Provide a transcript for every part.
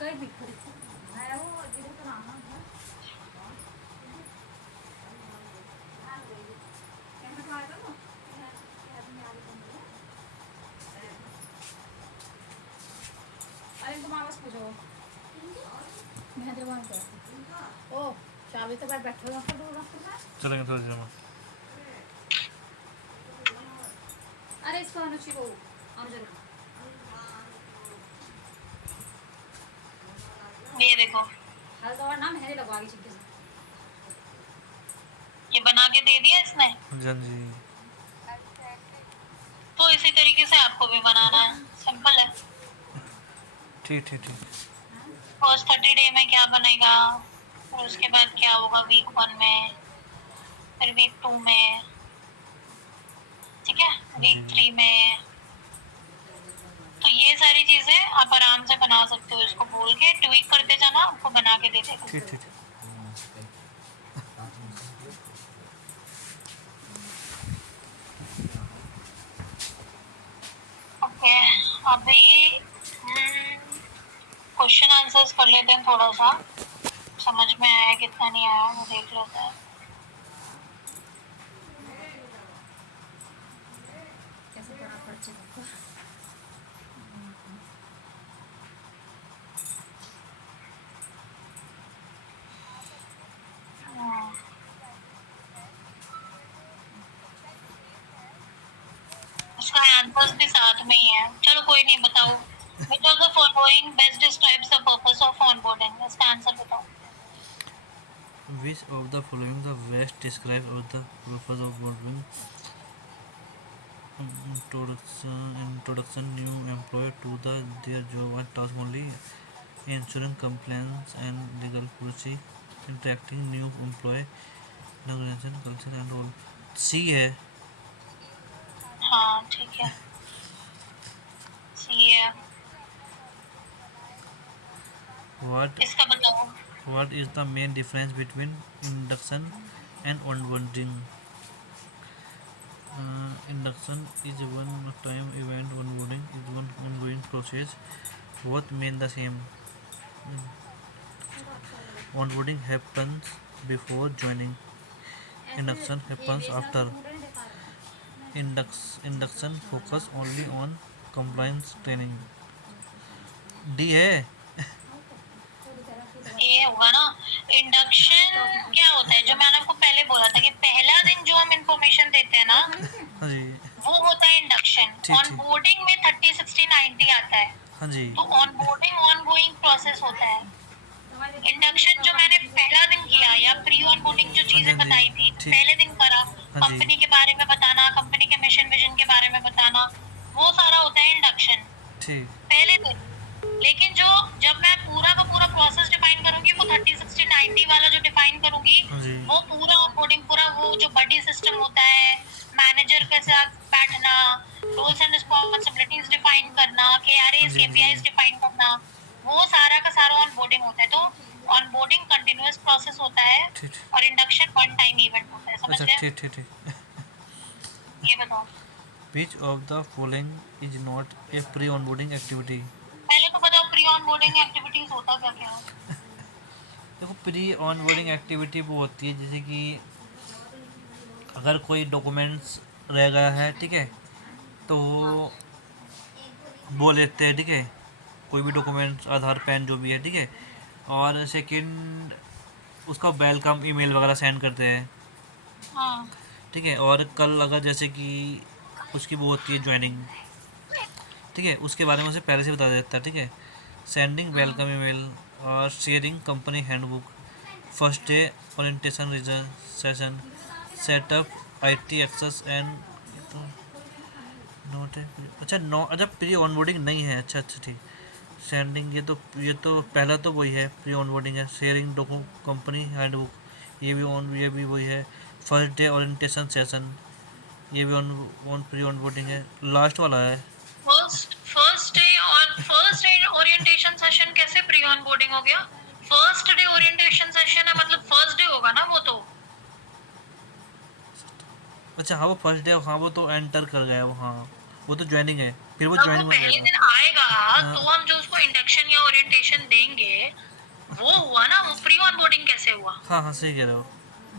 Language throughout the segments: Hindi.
कई दिक्कत है वो इधर का नाम है अरे तुम आवाज पूछो मैं तेरे वहां पे ओ चाबी तो बैठे हो चलेंगे थोड़ी देर में। अरे इसको अनुची को अनुजर ये देखो हल्का और नाम है लगवा के चिक्के से ये बना के दे दिया इसने। हाँ जी। तो इसी तरीके से आपको भी बनाना है, सिंपल है। ठीक ठीक ठीक। फर्स्ट 30 डे में क्या बनेगा, और उसके बाद क्या होगा वीक 1 में, फिर वीक 2 में, ठीक है, वीक 3 में। तो ये सारी चीजें आप आराम से बना सकते हो, इसको बोल के ट्वीक करते जाना, आपको बना के दे देगा। ठीक ठीक। ओके, अभी क्वेश्चन आंसर्स कर लेते हैं, थोड़ा सा समझ में आया कितना नहीं आया वो देख लेते हैं। कैसे बड़ा पर्चे सबको उसका आंसर्स भी साथ में ही है। चलो कोई नहीं, बताओ। Which of the following best describes the purpose of onboarding? इसका आंसर बताओ। Which of the following the best describe of the purpose of onboarding? Introduction new employee to their job and task only, ensuring compliance and legal policy, interacting new employee, organization culture and role. C है। हाँ ठीक है, सी है। What इसका बताओ। What is the main difference between induction and onboarding? Induction is one-time event. Onboarding is one ongoing process. Both mean the same. Onboarding happens before joining. Induction happens after. Induction focus only on compliance training. D है। ये होगा ना, इंडक्शन क्या होता है, जो मैंने आपको पहले बोला था कि पहला दिन जो हम इंफॉर्मेशन देते हैं ना, हाँ जी। वो होता है इंडक्शन। ठीक। ऑनबोर्डिंग में 30 60 90 आता है। हाँ जी। तो ऑनबोर्डिंग ऑनगोइंग प्रोसेस होता है। इंडक्शन जो मैंने पहला दिन किया, या प्री ऑनबोर्डिंग जो चीजें बताई थी पहले दिन करा, कंपनी के बारे में बताना, कंपनी के मिशन विजन के बारे में बताना, वो सारा होता है इंडक्शन ठीक। पहले दिन। लेकिन जो जब मैं पूरा का पूरा प्रोसेस डिफाइन करूंगी, वो 30 60 90 वाला जो डिफाइन करूंगी, वो पूरा ऑनबोर्डिंग, पूरा वो जो बडी सिस्टम होता है, मैनेजर के साथ बैठना, रोल्स एंड रिस्पांसिबिलिटीज डिफाइन करना, केआरएस केपीआईज डिफाइन करना, वो सारा का सारा ऑनबोर्डिंग होता है। तो ऑनबोर्डिंग कंटिन्यूअस प्रोसेस होता है, और इंडक्शन वन टाइम इवेंट होता है। समझ गए? ठीक ठीक ठीक। ये बताओ, Which of the following is not a pre-onboarding activity? पहले तो बताओ प्री ऑनबोर्डिंग एक्टिविटीज होता क्या क्या है? देखो, प्री ऑनबोर्डिंग एक्टिविटी वो होती है जैसे कि अगर कोई डॉक्यूमेंट्स रह गया है, ठीक है, तो वो लेते हैं, ठीक है, कोई भी डॉक्यूमेंट्स, आधार पैन जो भी है, ठीक है, और सेकंड उसका वेलकम ईमेल वगैरह सेंड करते हैं, ठीक है, और कल अगर जैसे कि उसकी वो होती है ज्वाइनिंग, ठीक है, उसके बारे में उसे पहले से बता देता है, ठीक है, सेंडिंग वेलकम ईमेल और sharing company handbook, first day orientation session, setup IT access and note है। अच्छा अच्छा, प्री ऑनबोर्डिंग नहीं है। अच्छा अच्छा ठीक। सेंडिंग ये तो पहला तो वही है, प्री ऑनबोर्डिंग है। शेयरिंग डॉक्यू कंपनी हैंडबुक, ये भी वही है। फर्स्ट डे ओरिएंटेशन सेशन, ये भी ऑन प्री ऑनबोर्डिंग है। लास्ट वाला है फर्स्ट डे ओरिएंटेशन सेशन कैसे प्री ऑनबोर्डिंग हो गया? फर्स्ट डे ओरिएंटेशन सेशन है, मतलब फर्स्ट डे होगा ना वो तो। अच्छा हाँ, वो फर्स्ट डे, हाँ वो तो एंटर कर गया वो, हाँ वो तो ज्वाइनिंग है, फिर वो जब वो ज्वाइनिंग में पहले जाएगा। दिन आएगा हाँ। तो हम जो उसको इंडक्शन या ओरिएंटेशन देंगे वो हुआ ना, वो प्री ऑनबोर्डिंग कैसे हुआ? हाँ हाँ सही कह रहे हो।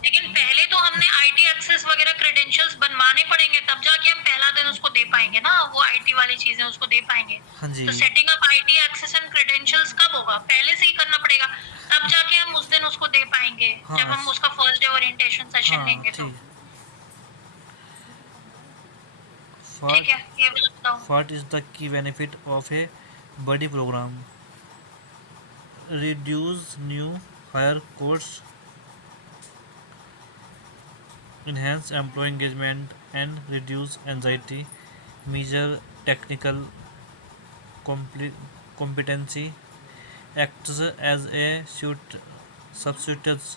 लेकिन पहले तो हमने आईटी एक्सेस वगैरह क्रेडेंशियल्स बनवाने पड़ेंगे, तब जाके हम पहला दिन उसको दे पाएंगे ना, वो आईटी वाली चीजें उसको दे पाएंगे। हाँ जी तो setting up IT access and credentials कब होगा? पहले से ही करना पड़ेगा, तब जाके हम उस दिन उसको दे पाएंगे, हाँ जब हम उसका फर्स्ट डे ओरिएंटेशन सेशन हाँ लेंगे तो। ठीक। ठीक है, ये भी बताओ। What is the key benefit of a buddy program? Reduce new hire costs, enhance employee engagement and reduce anxiety, measure technical competency, acts as a substitutes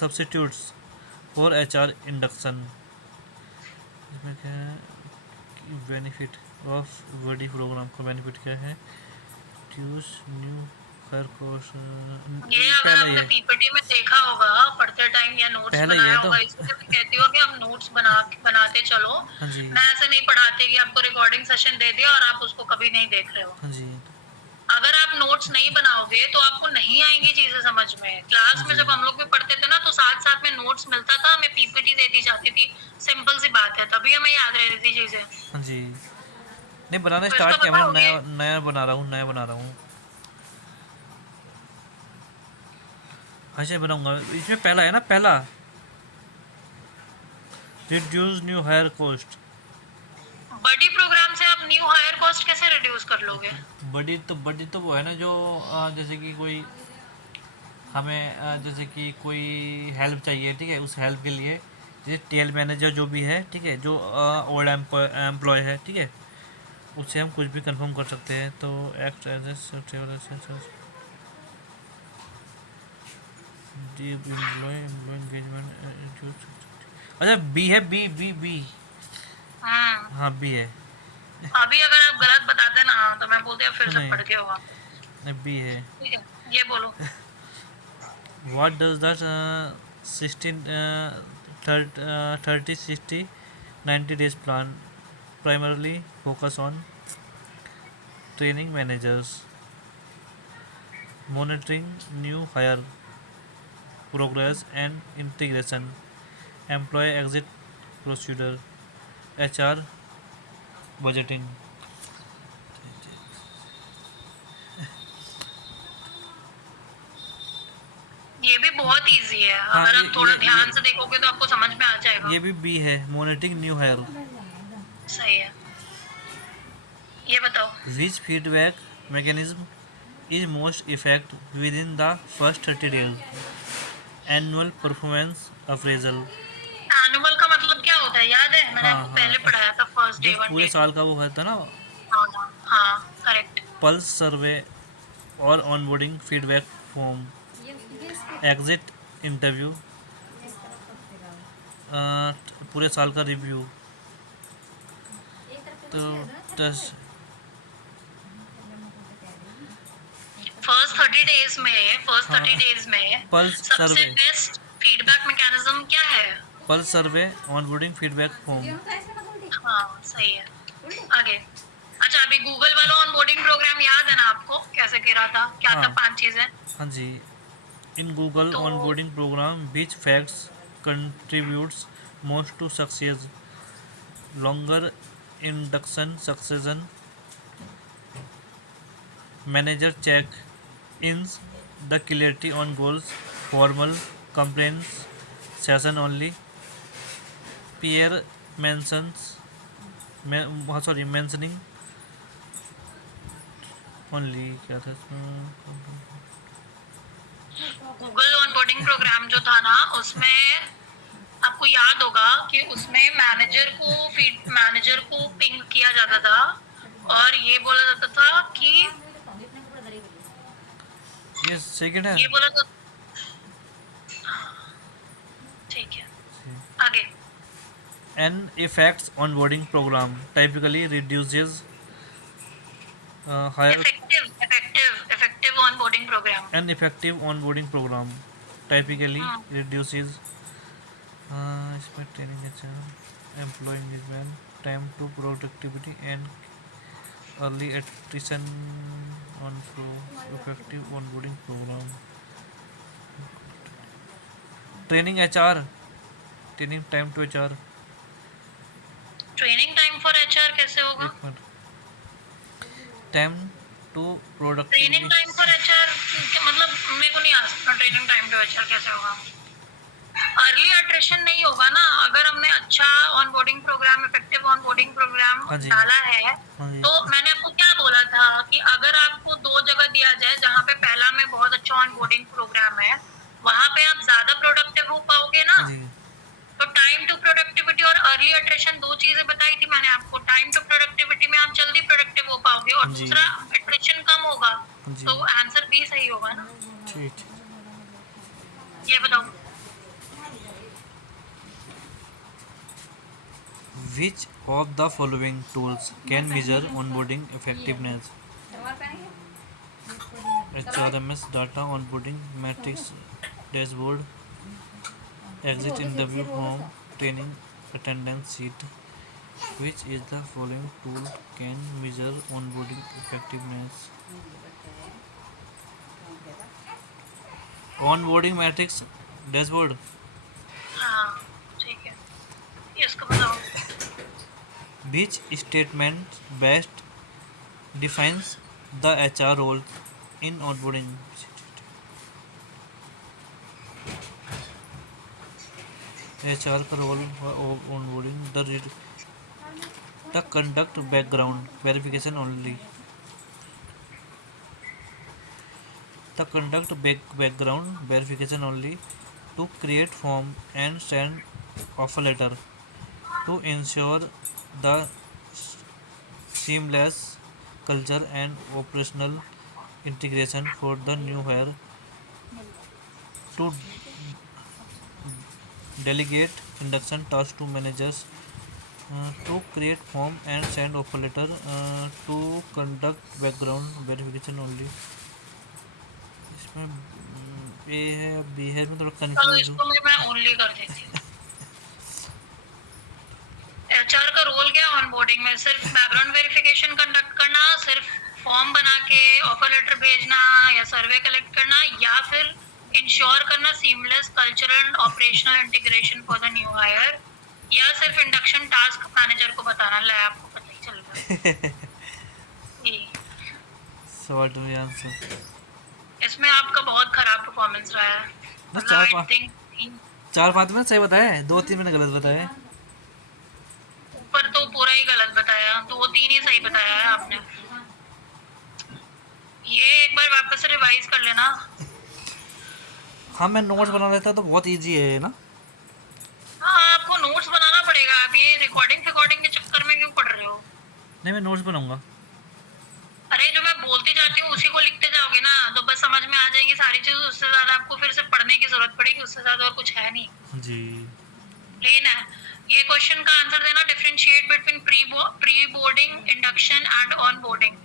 substitutes for HR induction. इसमें क्या है बेनिफिट ऑफ बडी प्रोग्राम का बेनिफिट क्या है? ट्यूस न्यू हर कोर्स ये अगर पहला आपने ये पीपीटी में देखा होगा पढ़ते टाइम या नोट्स पहला बनाया ये तो होगा, इसलिए मैं कहती हूँ कि आप नोट्स बनाते चलो। हाँ जी मैं ऐसे नहीं पढ़ाती कि आपको रिकॉर्डिंग सेशन दे दिया और आप उसको कभी नहीं देख रहे हो। हाँ जी अगर आप नोट्स नहीं बनाओगे तो आपको नहीं आएंगी चीजें समझ में। क्लास में जब हम लोग भी पढ़ते थे ना तो साथ साथ में नोट्स मिलता था, हमें पीपीटी दे दी जाती थी, सिंपल सी बात है, तभी हमें याद रहती थी चीजें। हाँ जी। नहीं बनाना तो स्टार्ट इसका किया मैंने, बताओगे? नया नया बना रहा हूँ। अच्छा बनाऊंगा। इसमें पहला है ना, पहला रिड्यूस न्यू हायर कॉस्ट। बड़ी प्रोग्राम से आप न्यू हायर कॉस्ट कैसे रिड्यूस कर लोगे? बड़ी तो वो है ना जो जैसे कि कोई हमें जैसे कि कोई हेल्प चाहिए, ठीक है, उस हेल्प के लिए जैसे टेल मैनेजर जो भी है, ठीक है, जो ओल्ड एम्प्लॉय है, ठीक है, उससे हम कुछ भी कंफर्म कर सकते हैं। तो एक्ट एज एम्प्लॉय एंगेजमेंट। अच्छा बी है, बी बी बी हाँ बी है। अभी अगर आप गलत बताते ना तो मैं बोलती फिर से नहीं पढ़ के होगा। नहीं बी है। ठीक है, ये बोलो। What does that 16 30 60 90 days plan primarily focus on? Training managers, monitoring new hire progress and integration, employee exit procedure, HR budgeting. ये भी बहुत इजी है, हाँ, अगर आप थोड़ा ये ध्यान से देखोगे तो आपको समझ में आ जाएगा। ये भी बी है, monitoring new hire. सही है, ये बताओ। Which feedback mechanism is most effective within the first 30 days? Annual performance appraisal. Annual का मतलब क्या होता है याद है? मैंने हाँ आपको हाँ पहले पढ़ाया था, फर्स्ट डे जो वन पूरे डे। साल का वो होता है ना, हाँ हाँ करेक्ट। पल्स सर्वे और onboarding feedback form, exit interview, पूरे साल का रिव्यू। तो टेस्ट फर्स्ट 30 डेज में हाँ पल्स सबसे सर्वे, बेस्ट फीडबैक मैकेनिज्म क्या है? पल्स सर्वे ऑनबोर्डिंग फीडबैक फॉर्म। हाँ सही है। आगे। अच्छा, अभी गूगल वाला ऑनबोर्डिंग प्रोग्राम याद है ना आपको, कैसे गिरा था? क्या था हाँ 5 चीजें? हाँ जी। इन गूगल तो onboarding program which facts contributes most to success? Longer induction succession, manager check ins, the clarity on goals, formal complaints session only, peer mentions mentioning only। क्या था इसमें? गूगल ऑनबोर्डिंग प्रोग्राम जो था ना, उसमें आपको याद होगा कि उसमें मैनेजर को पिंग किया जाता था और ये बोला जाता था कि ये सेकंड है। ये बोला तो ठीक है। आगे। An effects onboarding program typically reduces higher effective onboarding program. an effective onboarding program typically reduces इसमें ट्रेनिंग अच्छा employee engagement time to productivity and early attrition on effective onboarding program. Training HR, training time to HR. Training time for HR कैसे होगा? एक मिनट, time to training productivity. Time for HR मतलब मेरे को नहीं आ सकता ट्रेनिंग टाइम टू एचआर कैसे होगा? अर्ली अट्रिशन नहीं होगा ना। अगर हमने अच्छा onboarding program, effective onboarding program हाँ जी। डाला है, हाँ जी। तो मैंने आपको क्या बोला था कि अगर आपको 2 जगह दिया जाए जहाँ पे पहला में बहुत अच्छा ऑनबोर्डिंग प्रोग्राम है, वहाँ पे आप ज्यादा प्रोडक्टिव हो पाओगे ना। जी तो टाइम टू प्रोडक्टिविटी और अर्ली अट्रिशन 2 चीजें बताई थी मैंने आपको। टाइम टू प्रोडक्टिविटी में आप जल्दी प्रोडक्टिव हो पाओगे और जी। दूसरा अट्रिशन कम होगा, जी। तो आंसर बी सही होगा ना। ठीक। ये बताओ। Which of the following tools can measure onboarding effectiveness? HRMS data onboarding matrix dashboard, exit interview form, training attendance sheet. Which is the following tool can measure onboarding effectiveness? Onboarding matrix dashboard. हाँ ठीक है, इसको बताओ। Which statement best defines the HR role in onboarding? HR का role onboarding the conduct background verification only. The conduct background verification only, to create form and send offer letter, to ensure the seamless culture and operational integration for the new hire, to delegate induction tasks to managers, to create form and send offer letter, to conduct background verification only. इसमें ए है बी है, मैं थोड़ा चलो कंफ्यूज इसको हूँ। मैं ओनली कर देती हूँ। एचआर का रोल क्या है ऑनबोर्डिंग में? सिर्फ बैकग्राउंड वेरिफिकेशन कंडक्ट करना, सिर्फ फॉर्म बना के ऑफर लेटर भेजना या सर्वे कलेक्ट करना, या फिर इंश्योर करना seamless cultural and operational integration for the new higher, या सिर्फ इंडक्शन टास्क मैनेजर को बताना। ले आपको पता ही चल गया। So what do we answer? इसमें आपका बहुत खराब परफॉर्मेंस रहा है। ना मतलब I think 4-5 में सही बताया है, 2-3 मैंने गलत बताया है। ऊपर तो पूरा ही गलत बताया, 2-3 ही सही बताया है आपने। ये एक बार वापस से रिवाइज कर लेना। हाँ मैं नोट्स बना लेता तो बहुत इजी है ना। हाँ आपको नोट्स बनाना पड़ेगा। आप ये रिकॉर्डिंग के चक्कर में क्यों पढ़ रहे हो? नहीं मैं नोट्स बनाऊंगा। अरे जो मैं बोलती जाती हूँ उसी को लिखते जाओगे ना, तो बस समझ में आ जाएंगी सारी चीजें। उससे ज्यादा आपको फिर से पढ़ने की जरूरत पड़ेगी, उससे ज्यादा और कुछ है नहीं। जी प्लेन है। ये क्वेश्चन का आंसर देना, differentiate between pre boarding, induction and on boarding.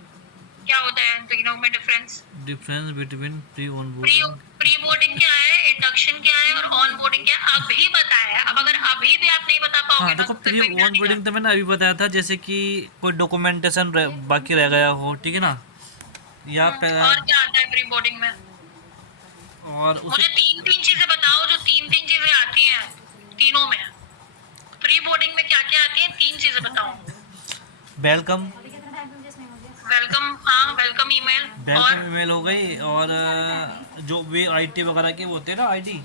क्या होता है इन तीनों में difference? Difference between pre onboarding, pre boarding क्या है, इंडक्शन क्या है और ऑन बोर्डिंग क्या है, अभी बताया है। अब अगर अभी भी आप नहीं बता पाओगे हाँ ना, देखो तो फिर प्री कोई क्या नहीं ऑनबोर्डिंग तो मैंने अभी बताया था, जैसे कि कोई डॉक्यूमेंटेशन बाकी रह गया हो, ठीक है ना, या और क्या आता है प्री बोर्डिंग में? और मुझे 3 चीजें बताओ जो 3 चीजें आती हैं तीनों में। प्री बोर्डिंग में क्या क्या आती हैं? 3 चीजें बताओ। वेलकम, वेलकम, हाँ वेलकम ईमेल, और वेलकम ईमेल हो गई, और जो भी आईटी वगैरह के वो होते हैं ना आईडी,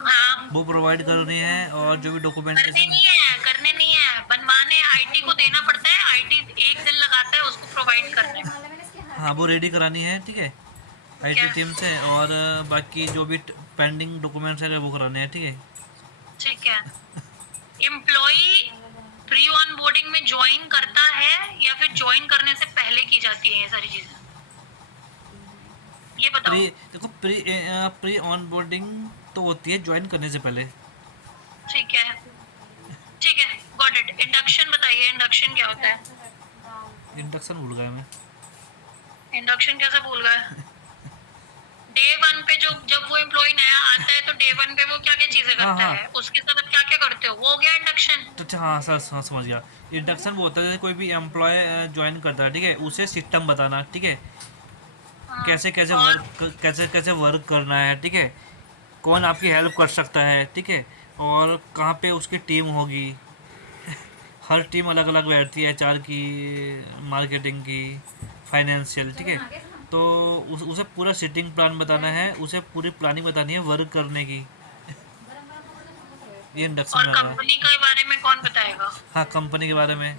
हाँ वो प्रोवाइड करनी है, और जो भी करने डॉक्यूमेंटेशन नहीं है, बनवाने आईटी को देना पड़ता है। आईटी 1 दिन लगाता है उसको प्रोवाइड करने में। हाँ वो रेडी करानी है, ठीक है, आईटी क्या? टीम से, और बाकी जो भी पेंडिंग डॉक्यूमेंट्स है वो कराने हैं, ठीक है। ठीक है। एम्प्लॉई प्री ऑन बोर्डिंग में ज्वाइन करता है या फिर ज्वाइन करने से पहले की जाती है ये सारी चीजें? ये बताओ। देखो प्री ऑन बोर्डिंग तो होती है ज्वाइन करने से पहले। ठीक है, गॉट इट। इंडक्शन बताइए, इंडक्शन क्या होता है? इंडक्शन भूल गया मैं। इंडक्शन कैसे भूल गए? डे 1 पे जब वो एम्प्लॉय नया आता है तो डे 1 पे वो क्या क्या चीजें करता हाँ। है, उसके साथ आप क्या क्या करते हो, वो हो गया इंडक्शन। तो अच्छा हाँ सर, हाँ समझ गया। इंडक्शन वो होता है जैसे कोई भी एम्प्लॉय ज्वाइन करता है, ठीक है, उसे सिस्टम बताना, ठीक है, हाँ, कैसे कैसे और कैसे वर्क करना है, ठीक है, कौन आपकी हेल्प कर सकता है, ठीक है, और कहाँ पे उसकी टीम होगी। हर टीम अलग अलग बैठती है, एचआर की, मार्केटिंग की, फाइनेंशियल, ठीक है। तो उसे पूरा सिटिंग प्लान बताना है, उसे पूरी प्लानिंग बतानी है वर्क करने की। ये इंडक्शन और में आ रहा है। कंपनी के बारे में कौन बताएगा? हाँ, कंपनी के बारे में,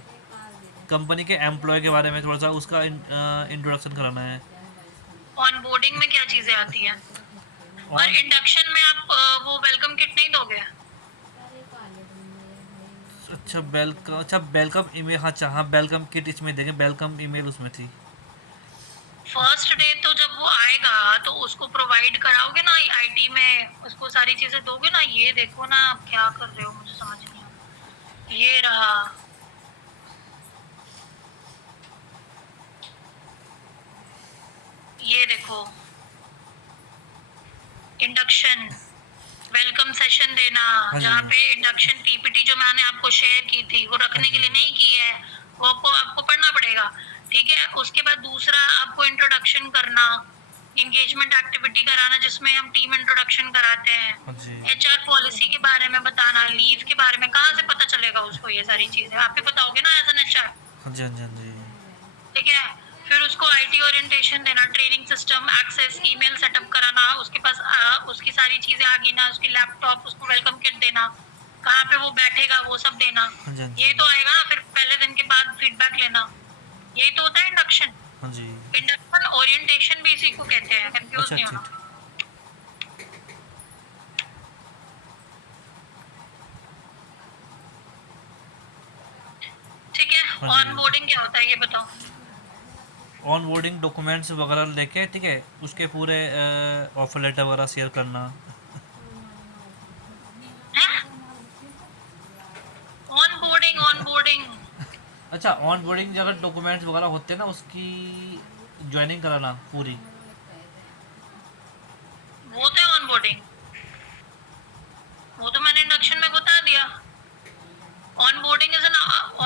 कंपनी के एम्प्लॉय के बारे में थोड़ा सा उसका इंट्रोडक्शन कराना है। ऑन बोर्डिंग में क्या चीजें आती हैं? और और इंडक्शन में आप वो वेलकम किट नहीं दोगे? अच्छा वेलकम ईमेल, हाँ अच्छा हाँ, वेलकम किट इसमें देंगे, वेलकम ईमेल उसमें थी। फर्स्ट डे तो जब वो आएगा तो उसको प्रोवाइड कराओगे ना आईटी में, उसको सारी चीजें दोगे ना, ये देखो ना आप क्या कर रहे हो, मुझे समझ नहीं आ रहा। ये रहा, ये देखो, इंडक्शन वेलकम सेशन देना, हाँ जी, जहाँ पे इंडक्शन पीपीटी जो मैंने आपको शेयर की थी वो हाँ रखने के जी, लिए नहीं की है, वो आपको आपको पढ़ना पड़ेगा। ठीक है, उसके बाद दूसरा आपको इंट्रोडक्शन करना, एंगेजमेंट एक्टिविटी कराना जिसमें हम टीम इंट्रोडक्शन कराते हैं, हाँ जी, एचआर पॉलिसी के बारे में बताना, लीव के बारे में कहाँ से पता चलेगा उसको, ये सारी चीजें आप ही बताओगे ना एज एन एचआर। हाँ जी, हाँ जी, हाँ जी, ठीक है, फिर उसको आईटी ओरिएंटेशन देना, training system access, email setup कराना, उसके पास उसकी सारी चीजें आ गई ना, उसकी लैपटॉप, उसको वेलकम किट देना, कहाँ पे वो बैठेगा वो सब देना। हाँ जी, हाँ ये जी, तो आएगा ना, फिर पहले दिन के बाद फीडबैक लेना, यही तो होता है इंडक्शन। हाँ जी। इंडक्शन ओरिएंटेशन भी इसी को कहते हैं, कंफ्यूज अच्छा नहीं अच्छा होना। अच्छा। ठीक है, हाँ ऑन जी। बोर्डिंग क्या होता है ये बताओ। ऑन बोर्डिंग डॉक्यूमेंट्स वगैरह लेके, ठीक है, उसके पूरे ऑफर लेटर वगैरह शेयर करना। ऑन बोर्डिंग, ऑन बोर्डिंग अच्छा, ऑन बोर्डिंग अगर डॉक्यूमेंट्स वगैरह होते हैं ना, उसकी ज्वाइनिंग कराना पूरी। वो होता है ऑन बोर्डिंग, वो तो मैंने इंडक्शन में बता दिया। On boarding is an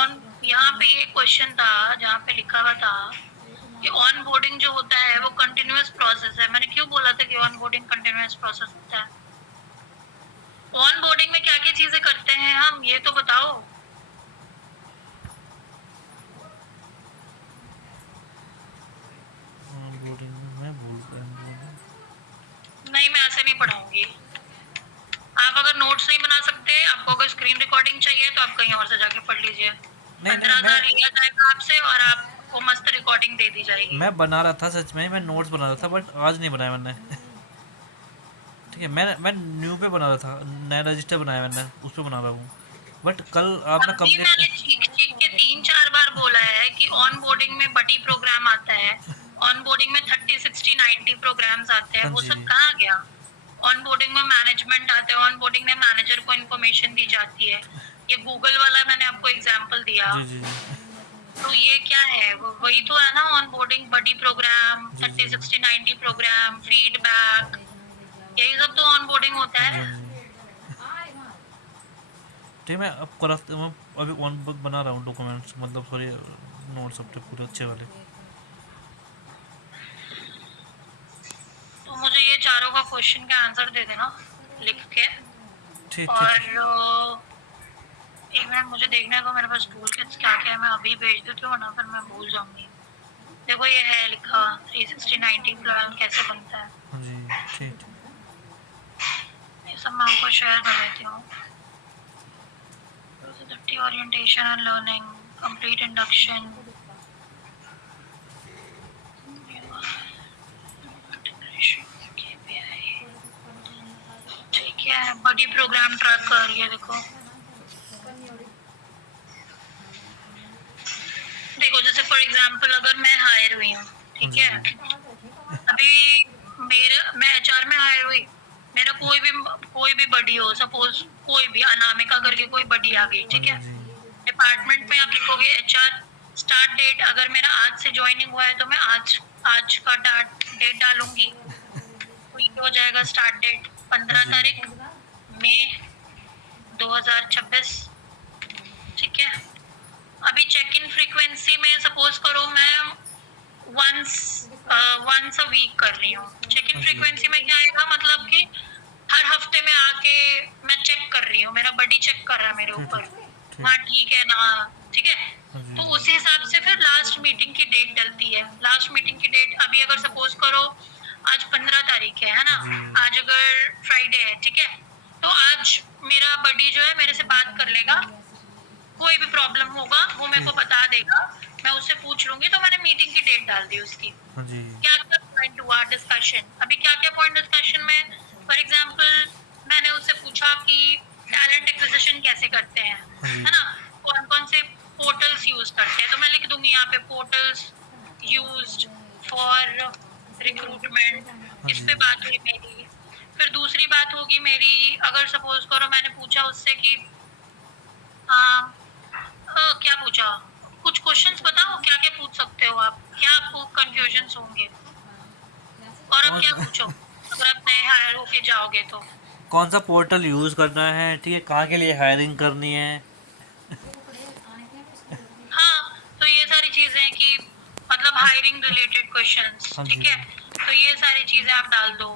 on, यहाँ पे ये क्वेश्चन था जहाँ पे लिखा हुआ था कि ऑन बोर्डिंग जो होता है वो कंटिन्यूअस प्रोसेस है। मैंने क्यों बोला था कि ऑन बोर्डिंग कंटिन्यूअस प्रोसेस होता है? ऑन बोर्डिंग में क्या क्या चीजें करते हैं हम, ये तो बताओ। ऑन बोर्डिंग मैं भूल गया। नहीं, मैं ऐसे नहीं पढ़ाऊंगी। आप अगर नोट्स नहीं बना सकते, आपको अगर स्क्रीन रिकॉर्डिंग चाहिए तो आप कहीं और से जाके पढ़ लीजिए। नहीं नहीं, 15,000 लिया जाएगा आपसे और आपको मस्त रिकॉर्डिंग दे दी जाएगी। मैं बना रहा था सच में, मैं नोट्स बना रहा था, बट आज नहीं बनाया मैंने। ठीक है, मैं न्यू पे बना रहा था, नया रजिस्टर बनाया मैंने, उस पर बना रहा हूँ, बट कल आप ना अभी कंप्लीट। मैंने चीख चीख के 3-4 बार बोला है कि ऑन बोर्डिंग में बड़ी प्रोग्राम आता है, ऑन बोर्डिंग में 30, 60, 90 प्रोग्राम्स आते हैं, हाँ वो जी, सब कहाँ गया? ऑन बोर्डिंग में मैनेजमेंट आता है, ऑन बोर्डिंग में मैनेजर को इन्फॉर्मेशन दी जाती है। ये गूगल वाला मैंने आपको एग्जांपल दिया, जी जी जी तो ये क्या है? वही तो है ना ऑन बोर्डिंग, बड़ी प्रोग्राम, जी 30, जी 60, 90 प्रोग्राम, फीडबैक, यही सब तो ऑन बोर्डिंग होता हाँ जी, है। हाँ जी। ठीक है, मैं अब करा, मैं अभी ऑन बुक बना रहा हूँ डॉक्यूमेंट्स, मतलब सॉरी, नोट्स अपने पूरे अच्छे वाले। तो मुझे ये चारों का क्वेश्चन का आंसर दे देना लिख के। ठीक ठीक और ठीक। एक मिनट मुझे देखने दो मेरे पास टूल किट्स क्या क्या है, मैं अभी भेज देती हूँ ना, फिर मैं भूल जाऊंगी। देखो ये है लिखा 360, 90 प्लान कैसे बनता है, हाँ जी, ठीक ठीक। ये सब मैं आपको शेयर कर देती हूँ। Orientation and learning, complete induction, ठीक है, बड़ी प्रोग्राम ट्रैक कर, ये देखो। देखो जैसे फॉर एग्जांपल अगर मैं हायर हुई हूँ, हाँ ठीक जी, है, अभी मैं एचआर में हायर हुई, मेरा कोई भी बडी हो, सपोज कोई भी अनामिका करके कोई बडी आ गई, हाँ ठीक जी, है, हाँ जी, डिपार्टमेंट में आप लिखोगे एचआर स्टार्ट डेट, अगर मेरा आज से ज्वाइनिंग हुआ है तो मैं आज आज का डेट डालूंगी, तो ये हो जाएगा स्टार्ट डेट हाँ 15 जी, तारीख मई 2026। ठीक है, अभी चेक इन फ्रीक्वेंसी में सपोज करो मैं वंस अ वीक कर रही हूँ। चेक इन फ्रीक्वेंसी में क्या आएगा, मतलब कि हर हफ्ते में आके मैं चेक कर रही हूँ, मेरा बॉडी चेक कर रहा है मेरे ऊपर, हाँ ठीक है ना, ठीक है। तो उसी हिसाब से फिर लास्ट मीटिंग की डेट डलती है। लास्ट मीटिंग की डेट अभी अगर सपोज करो आज 15 तारीख है ना, आज अगर फ्राइडे है, ठीक है, तो आज मेरा बॉडी जो है मेरे से बात कर लेगा, कोई भी प्रॉब्लम होगा वो मेरे को बता देगा, मैं उससे पूछ लूंगी। तो मैंने मीटिंग की डेट डाल दी उसकी। क्या क्या पॉइंट हुआ डिस्कशन, अभी क्या क्या पॉइंट डिस्कशन में, फॉर एग्जांपल मैंने उससे पूछा कि टैलेंट एक्विजिशन कैसे करते हैं, है ना, कौन कौन से पोर्टल्स यूज करते हैं, तो मैं लिख दूंगी यहाँ पे पोर्टल्स यूज्ड फॉर रिक्रूटमेंट। इस पे बात हुई मेरी। फिर दूसरी बात होगी मेरी, अगर सपोज करो मैंने पूछा उससे कि क्या पूछा, कुछ क्वेश्चंस बताओ क्या क्या पूछ सकते हो आप, क्या आपको कंफ्यूजन्स होंगे, और अब क्या पूछो अगर आप नए हायर होके जाओगे तो। कौन सा पोर्टल यूज़ करना है, ठीक है, कहाँ के लिए हायरिंग करनी है। हाँ, तो ये सारी चीजें हैं कि मतलब हायरिंग रिलेटेड क्वेश्चंस, ठीक है, तो ये सारी चीजें आप डाल दो,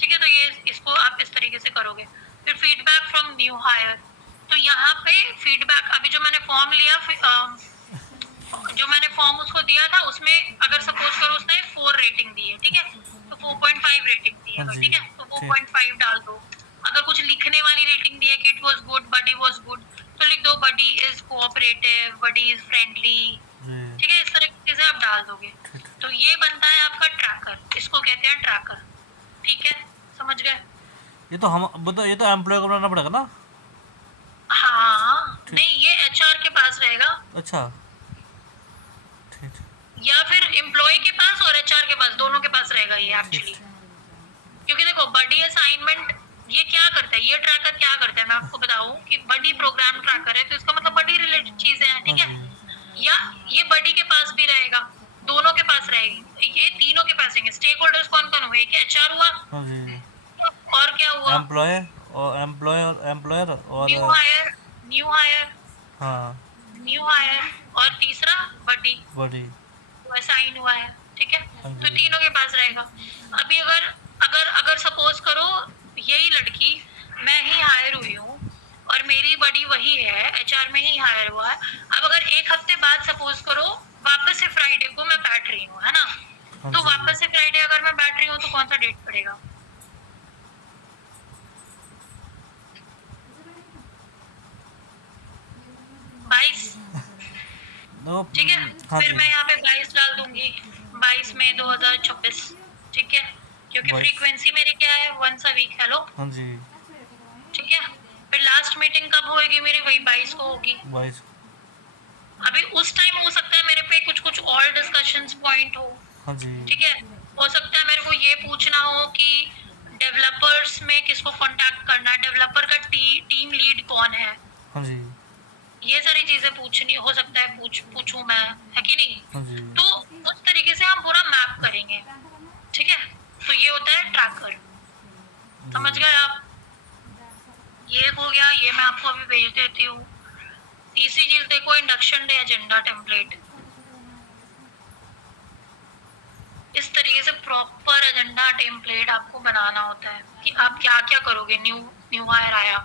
ठीक है। तो ये इसको आप इस तरीके से करोगे। फिर फीडबैक फ्रॉम न्यू हायर, तो यहाँ पे फीडबैक अभी जो मैंने फॉर्म लिया, जो मैंने फॉर्म उसको दिया था उसमें अगर सपोज करो उसने 4 रेटिंग दी है, ठीक है, तो 4.5 रेटिंग दी है, ठीक है, तो 4.5 डाल दो। अगर कुछ लिखने वाली रेटिंग दी है कि it was good, buddy was good, तो लिख दो body is cooperative, body is friendly, ठीक है, इस तरह की चीजें आप डाल दोगे। तो ये बनता है आपका ट्रैकर, इसको कहते हैं ट्रैकर, ठीक है, समझ गए। ये तो हम बताओ, ये तो एम्प्लॉय को बनाना पड़ेगा ना। हाँ नहीं, ये एचआर के पास रहेगा, अच्छा, या फिर एम्प्लॉय के पास और एचआर के पास, दोनों के पास रहेगा ये एक्चुअली। क्योंकि देखो बडी असाइनमेंट ये क्या करता है, ये ट्रैकर क्या करता है, मैं आपको बताऊं कि बडी प्रोग्राम ट्रैकर है, तो इसका मतलब बडी रिलेटेड चीजें हैं, ठीक है, या ये बडी के पास भी रहेगा, दोनों के पास रहेगी, ये तीनों के पास रहेंगे। स्टेक होल्डर्स कौन कौन हुए, कि एचआर हुआ, और क्या हुआ, एम्प्लॉयर और एम्प्लॉयर और न्यू हायर, न्यू हायर, हाँ, न्यू हायर, और तीसरा बडी बड़ी असाइन हुआ है, ठीक है, तो तीनों के पास रहेगा। अभी अगर अगर अगर सपोज करो यही लड़की, मैं ही हायर हुई हूँ और मेरी बड़ी वही है, एचआर में ही हायर हुआ है, अब अगर एक हफ्ते बाद सपोज करो वापस से फ्राइडे को मैं बैठ रही हूँ, है ना, तो वापस से फ्राइडे अगर मैं बैठ रही हूँ तो कौन सा डेट पड़ेगा, 22, ठीक है। फिर मैं यहाँ पे 22 डाल दूंगी, 22 मई 2026, ठीक है, क्योंकि फ्रीक्वेंसी मेरी क्या है, वंस अ वीक, हेलो, हाँ जी, ठीक है। फिर लास्ट मीटिंग कब होगी मेरी, वही 22 को होगी। 22, अभी उस टाइम हो सकता है मेरे पे कुछ कुछ और डिस्कशंस पॉइंट हो, हाँ जी, ठीक है, हो सकता है मेरे को ये पूछना हो कि डेवलपर्स में किसको कांटेक्ट करना है, डेवलपर का टीम लीड कौन है, हाँ जी, ये सारी चीजें पूछनी हो सकता है, पूछूं मैं, है कि नहीं। हाँ जी, तो उस तरीके से हम पूरा मैप करेंगे, ठीक है, तो ये होता है ट्रैकर, समझ गए आप। ये हो गया, ये मैं आपको अभी भेज देती हूँ। तीसरी चीज देखो, इंडक्शन डे एजेंडा टेम्पलेट, इस तरीके से प्रॉपर एजेंडा टेम्पलेट आपको बनाना होता है कि आप क्या क्या करोगे। न्यू हायर आया,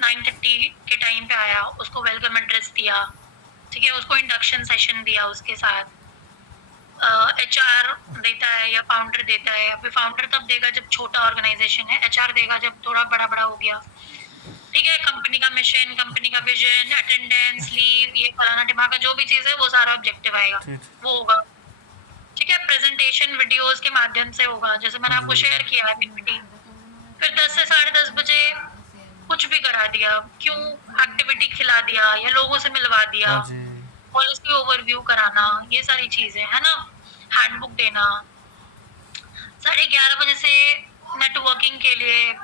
9:30 के टाइम पे आया, उसको वेलकम एड्रेस दिया, ठीक है, उसको इंडक्शन सेशन दिया, उसके साथ एचआर देता है या फाउंडर देता है। अभी फाउंडर तब देगा जब छोटा ऑर्गेनाइजेशन है, एचआर देगा जब थोड़ा बड़ा बड़ा हो गया, ठीक है। कंपनी का मिशन, कंपनी का विजन, अटेंडेंस, लीव, ये फलाना ढिमाका जो भी चीज है वो सारा ऑब्जेक्टिव आएगा, वो होगा, ठीक है। प्रेजेंटेशन वीडियोस के माध्यम से होगा, जैसे मैंने आपको शेयर किया है पीपीटी। फिर 10 से 10:30 बजे कुछ भी करा दिया, क्यों, एक्टिविटी खिला दिया या लोगों से मिलवा दिया, पॉलिसी ओवरव्यू कराना, ये सारी चीजें, है ना, हैंडबुक देना। 11:30 बजे से नेटवर्किंग के लिए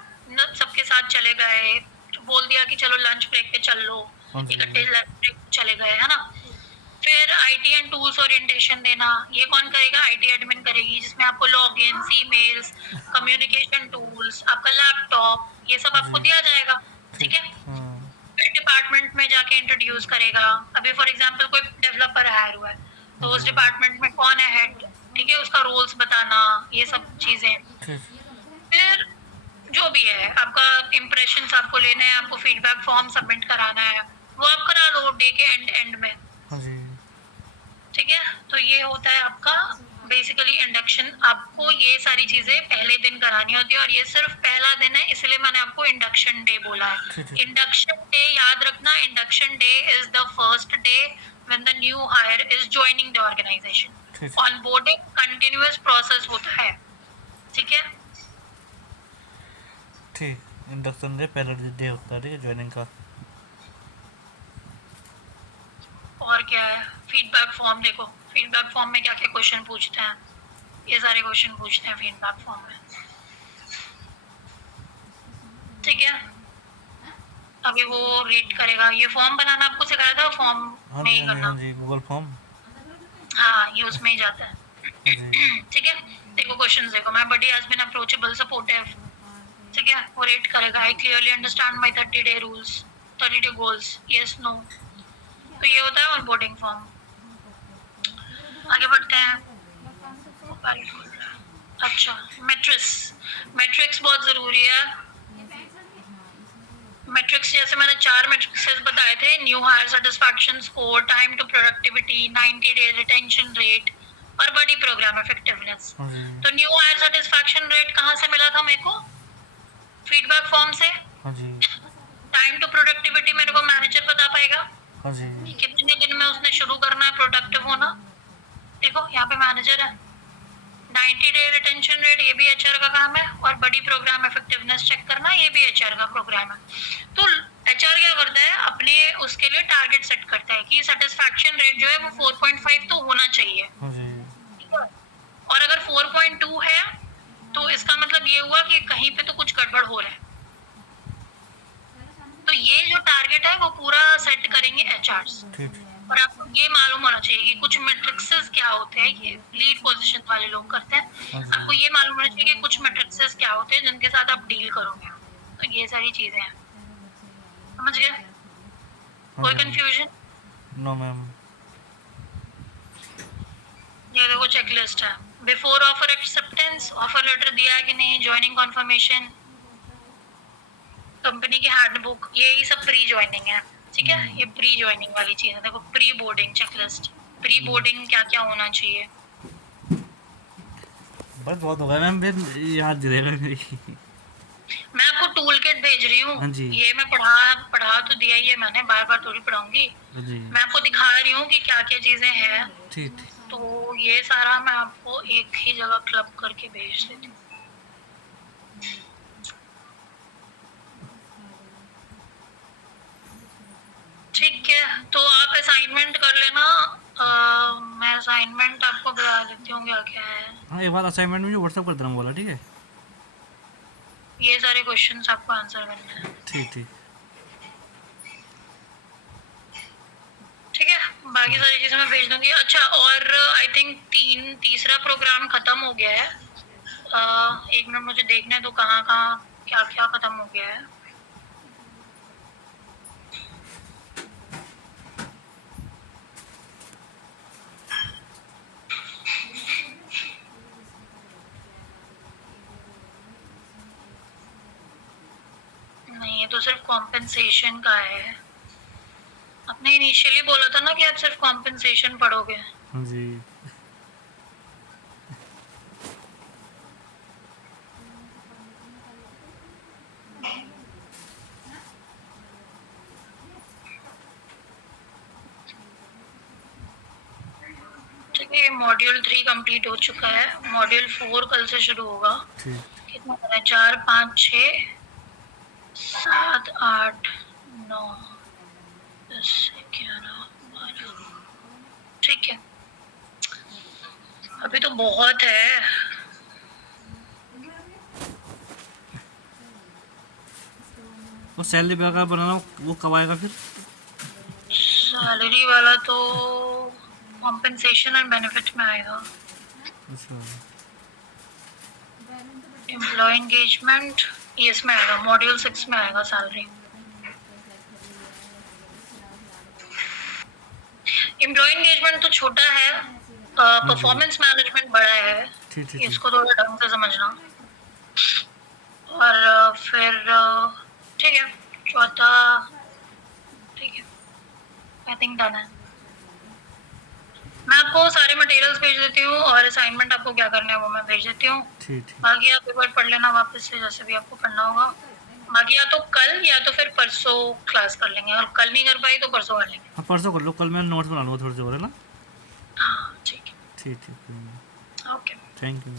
सबके साथ चले गए, बोल दिया कि चलो लंच ब्रेक पे चल लो, इकट्ठे लंच ब्रेक चले गए, है ना। फिर आईटी एंड टूल्स ओरिएंटेशन देना, ये कौन करेगा, आईटी एडमिन करेगी, जिसमें आपको लॉगिन, ईमेल्स, कम्युनिकेशन टूल्स, आपका लैपटॉप, ये सब आपको दिया जाएगा, ठीक है। फिर डिपार्टमेंट में जाके इंट्रोड्यूस करेगा। अभी फॉर एग्जांपल कोई डेवलपर हायर हुआ है तो उस डिपार्टमेंट में कौन है हेड, ठीक है, उसका रोल्स बताना, ये सब चीजें। फिर जो भी है आपका इम्प्रेशंस आपको लेने हैं, आपको फीडबैक फॉर्म सबमिट कराना है, वो आप करा लो डे के एंड में। हाँ जी। ठीक है, तो ये होता है आपका बेसिकली इंडक्शन। आपको ये सारी चीजें पहले दिन करानी होती है और ये सिर्फ पहला दिन है, इसलिए मैंने आपको इंडक्शन डे बोला है। इंडक्शन डे याद रखना, induction day is the first day when the new hire is joining the organisation. Onboarding continuous process होता है, ठीक है। ठीक, इंडक्शन डे पहला डे होता है, ठीक है, ज्वाइनिंग का। और क्या है, फीडबैक फॉर्म देखो, फीडबैक फॉर्म में क्या क्या क्वेश्चन पूछते हैं, ये सारे क्वेश्चन पूछते हैं फीडबैक फॉर्म में, ठीक है। अभी वो रीड करेगा, ये फॉर्म बनाना आपको सिखाया था, फॉर्म में ही करना। हाँ जी, गूगल फॉर्म। हाँ, ये उसमें ही जाता है। ठीक है, देखो क्वेश्चन देखो, my buddy has been approachable supportive, ठीक है, वो रेट करेगा। I clearly understand my 30 day rules, 30 day goals, yes no. तो ये होता है ऑनबोर्डिंग फॉर्म। आगे बढ़ते हैं। अच्छा, मैट्रिक्स बहुत जरूरी है। मैट्रिक्स जैसे मैंने 4 मैट्रिक्सेस बताए थे, new hire satisfaction score, time to productivity, 90 day retention rate और बॉडी प्रोग्राम इफेक्टिवनेस। तो न्यू हायर सेटिस्फैक्शन रेट कहाँ से मिला था मेरे को? फीडबैक फॉर्म से। टाइम टू प्रोडक्टिविटी मेरे को मैनेजर बता पाएगा कितने दिन में उसने शुरू करना है प्रोडक्टिव होना। देखो यहाँ पे मैनेजर है। 90 डे रिटेंशन रेट, ये भी एचआर का काम है, और बड़ी प्रोग्राम इफेक्टिवनेस चेक करना, ये भी एचआर का प्रोग्राम है। तो एचआर क्या करता है, अपने उसके लिए टारगेट सेट करता है कि सेटिस्फैक्शन रेट जो है वो 4.5 तो होना चाहिए, और अगर 4.2 है तो इसका मतलब ये हुआ कि कहीं पे तो कुछ गड़बड़ हो रहा है। तो ये जो टारगेट है वो पूरा सेट करेंगे एचआरस। और आपको ये मालूम होना चाहिए कि कुछ मैट्रिक्सेस क्या होते हैं, ये लीड पोजीशन वाले लोग करते हैं। आपको ये मालूम होना चाहिए कि कुछ मैट्रिक्सेस क्या होते हैं जिनके साथ आप डील करोगे। तो ये सारी चीजें हैं, समझ गए? कोई कंफ्यूजन? No ma'am. ये देखो चेकलिस्ट है। Before offer acceptance, offer letter दिया है कि नहीं, ज्वाइनिंग कंफर्मेशन, कंपनी की हैंडबुक, यही सब प्री ज्वाइनिंग है, ठीक है। ये प्री ज्वाइनिंग वाली चीज है। देखो pre boarding checklist, pre boarding क्या क्या होना चाहिए। बस बहुत हो गया मैम, फिर याद रहेगा। मैं आपको टूल किट भेज रही हूँ, हाँ जी। ये मैं पढ़ा तो दिया ही है मैंने, बार बार थोड़ी पढ़ाऊंगी। मैं आपको दिखा रही हूँ कि क्या क्या चीजें हैं। ठीक। तो ये सारा मैं आपको एक ही जगह क्लब करके भेज देती हूँ। ठीक है, तो आप असाइनमेंट कर लेना। मैं असाइनमेंट आपको बता देती हूँ क्या क्या है। हाँ, एक बार असाइनमेंट मुझे व्हाट्सएप कर देना बोला, ठीक है। ये सारे क्वेश्चंस आपको आंसर करने हैं। ठीक। ठीक है, बाकी सारी चीजें मैं भेज दूंगी। अच्छा, और आई थिंक तीसरा प्रोग्राम खत्म हो गया है। एक मिनट मुझे देखने दो कहाँ क्या क्या खत्म हो गया है। नहीं, ये तो सिर्फ कॉम्पेंसेशन का है। आपने इनिशियली बोला था ना कि आप सिर्फ कॉम्पेंसेशन पढ़ोगे। जी। ठीक है, मॉड्यूल 3 कंप्लीट हो चुका है। मॉड्यूल 4 कल से शुरू होगा। कितना है? 4 5 6 7 8 9 10 11 12। ठीक है, अभी तो बहुत है। वो सैलरी वगैरह बनाना वो कब आएगा फिर? सैलरी वाला तो कॉम्पेंसेशन एंड बेनिफिट में आएगा। एम्प्लॉय एंगेजमेंट ये इसमें आएगा, मॉड्यूल 6 में आएगा सैलरी। एम्प्लॉय एंगेजमेंट तो छोटा है, परफॉर्मेंस मैनेजमेंट बड़ा है, ठीक ठीक इसको थोड़ा ढंग से समझना। और फिर ठीक है, चौथा ठीक है, आई थिंक डन है। मैं आपको सारे मटेरियल्स भेज देती हूँ और असाइनमेंट आपको क्या करना है वो मैं भेज देती हूँ। ठीक ठीक। बाकी आप एक बार पढ़ लेना वापस से, जैसे भी आपको पढ़ना होगा। बाकी या तो कल या तो फिर परसों क्लास कर लेंगे, और कल नहीं कर पाई तो परसों कर लेंगे। हाँ परसों कर लो, कल मैं नोट्स बना लूँगा थोड़े से और, है ना? हाँ ठीक है, ठीक ठीक। ओके। Thank you.